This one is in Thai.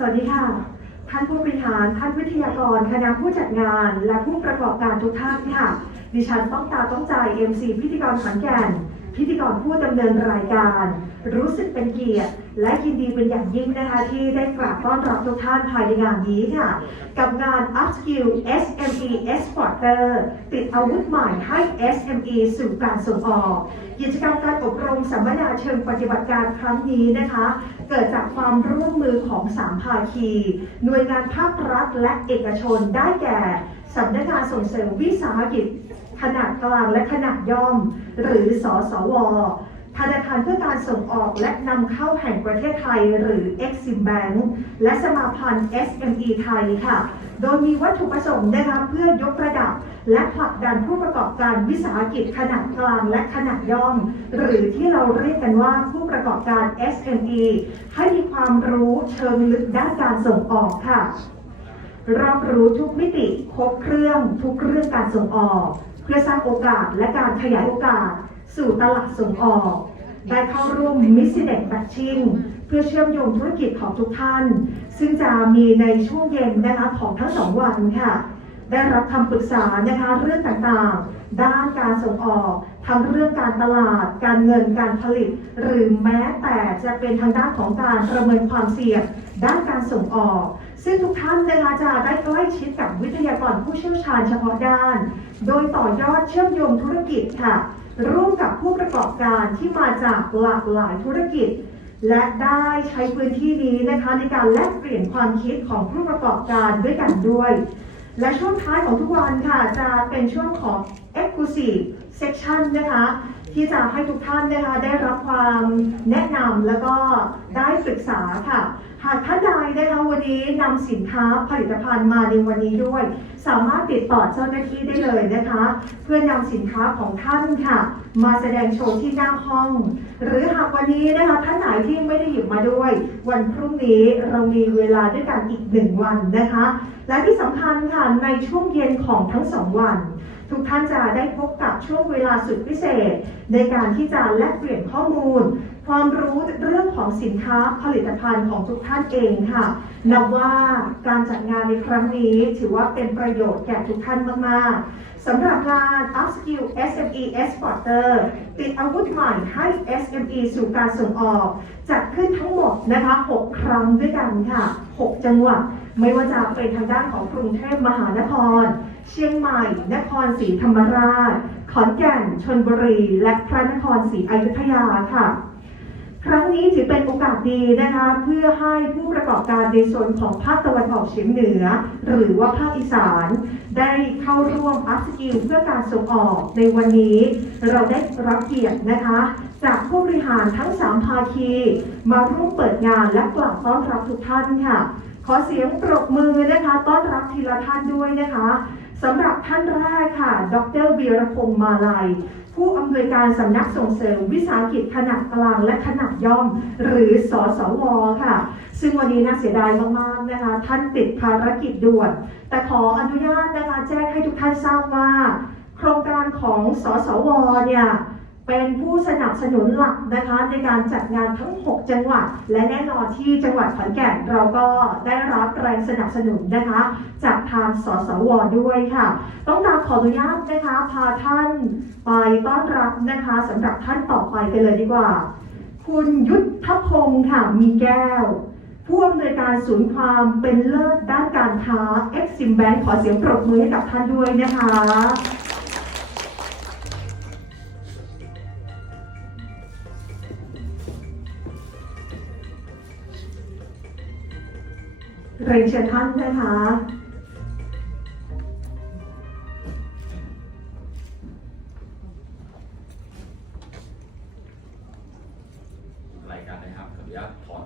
สวัสดีค่ะ ท่านผู้บริหาร ท่านวิทยากร คณะผู้จัดงาน และผู้ประกอบการทุกท่านค่ะ ดิฉันต้องตาต้องใจ MC พิธีกรขอนแก่น พิธีกรผู้ดำเนินรายการ รู้สึกเป็นเกียรติ และยินดีเป็นอย่างยิ่งนะคะที่ได้กราบต้อนรับทุกท่านภายในงานนี้ค่ะ กับงาน Upskill SME Exporter ติดอาวุธใหม่ให้ SME สู่การส่งออก กิจกรรมการอบรมสัมมนาเชิงปฏิบัติการครั้งนี้นะคะ เกิดจากความร่วมมือของสามภาคี หน่วยงานภาครัฐและเอกชนได้แก่สำนักงานส่งเสริมวิสาหกิจ ขนาดกลางและขนาดย่อม หรือสสวธนาคารเพื่อการส่งออกและนำเข้าแห่งประเทศไทยหรือ Exim Bank และสมาพันธ์ SME ไทยค่ะ โดยมีวัตถุประสงค์นะคะเพื่อยกระดับ และผลักดันผู้ประกอบการวิสาหกิจขนาดกลางและขนาดย่อม หรือที่เราเรียกกันว่าผู้ประกอบการ SME ให้มีความรู้เชิงลึกด้านการส่งออกค่ะรอบรู้ทุกมิติครบเครื่องทุกเรื่องการส่งออก พื่อสร้างโอกาสและการขยายโอกาส สู่ตลาดส่งออก ได้เข้าร่วมมิสซิเน็ตแบทชิ่งเพื่อเชื่อมโยงธุรกิจของทุกท่าน ซึ่งจะมีในช่วงเย็นนะคะของทั้งสองวันค่ะ ได้รับคำปรึกษานะคะเรื่องต่างๆ ด้านการส่งออก ทั้งเรื่องการตลาด การเงิน การผลิต หรือแม้แต่จะเป็นทางด้านของการประเมินความเสี่ยงด้านการส่งออก ซึ่งทุกท่านนะคะจะได้ใกล้ชิดกับวิทยากรผู้เชี่ยวชาญเฉพาะด้าน โดยต่อยอดเชื่อมโยงธุรกิจค่ะ ร่วมกับผู้ประกอบการที่มาจากหลากหลายธุรกิจและได้ใช้พื้นที่นี้นะคะในการแลกเปลี่ยนความคิดของผู้ประกอบการด้วยกันด้วย และช่วงท้ายของทุกวันค่ะจะเป็นช่วงของ Exclusive Section นะคะ ที่จะให้ทุกท่านนะคะได้รับความแนะนำแล้วก็ได้ศึกษาค่ะ หากท่านใดนะคะวันนี้นำสินค้าผลิตภัณฑ์มาในวันนี้ด้วย สามารถติดต่อเจ้าหน้าที่ได้เลยนะคะ เพื่อนำสินค้าของท่านค่ะ มาแสดงโชว์ที่หน้าห้อง หรือหากวันนี้นะคะท่านไหนที่ไม่ได้หยิบมาด้วย วันพรุ่งนี้เรามีเวลาด้วยกันอีกหนึ่งวันนะคะ และที่สำคัญค่ะในช่วงเย็นของทั้งสองวัน ทุกท่านจะได้พบกับช่วงเวลาสุดพิเศษ ในการที่จะแลกเปลี่ยนข้อมูล ความรู้เรื่องของสินค้าผลิตภัณฑ์ของทุกท่านเองค่ะนับว่าการจัดงานในครั้งนี้ถือว่าเป็นประโยชน์แก่ทุกท่านมาก ๆสำหรับงาน Upskill SME Exporter ติดอาวุธใหม่ให้ SME สู่การส่งออก จัดขึ้นทั้งหมดนะคะ6ครั้งด้วยกันค่ะ 6 จังหวัดไม่ว่าจะเป็นทางด้านของกรุงเทพมหานคร เชียงใหม่ นครศรีธรรมราช ขอนแก่นชลบุรี และพระนครศรีอยุธยาค่ะ ครั้งนี้ถือเป็นโอกาสดีนะคะ เพื่อให้ผู้ประกอบการในโซนของภาคตะวันออกเฉียงเหนือ หรือว่าภาคอีสาน ได้เข้าร่วมอัพสกิลเพื่อการส่งออกในวันนี้ เราได้รับเกียรตินะคะจากผู้บริหารทั้ง 3 ภาคี มาร่วมเปิดงานและกล่าวต้อนรับทุกท่านค่ะ ขอเสียงปรบมือนะคะ ต้อนรับทีละท่านด้วยนะคะ สำหรับท่านแรกค่ะ ดรวีรพงษ์มาลัย ผู้อำนวยการสำนักส่งเสริมวิสาหกิจขนาดกลางและขนาดย่อม หรือสสวค่ะ ซึ่งวันนี้น่าเสียดายมากๆนะคะ ท่านติดภารกิจด่วน แต่ขออนุญาตนะคะแจ้งให้ทุกท่านทราบว่า โครงการของสสวเนี่ย เป็นผู้สนับสนุนหลักนะคะในการจัดงานทั้ง 6 จังหวัด และแน่นอนที่จังหวัดขอนแก่นเราก็ได้รับแรงสนับสนุนนะคะ จากทางสสวด้วยค่ะ ต้องตามขออนุญาตนะคะพาท่านไปต้อนรับนะคะสำหรับท่านต่อไปกันเลยดีกว่า คุณยุทธพงศ์ค่ะมีแก้วผู้อำนวยการศูนย์ความเป็นเลิศด้านการค้า Exim Bank ขอเสียงปรบมือให้กับท่านด้วยนะคะ เรียนเชิญท่านนะคะ รายการนะครับขออนุญาตถอด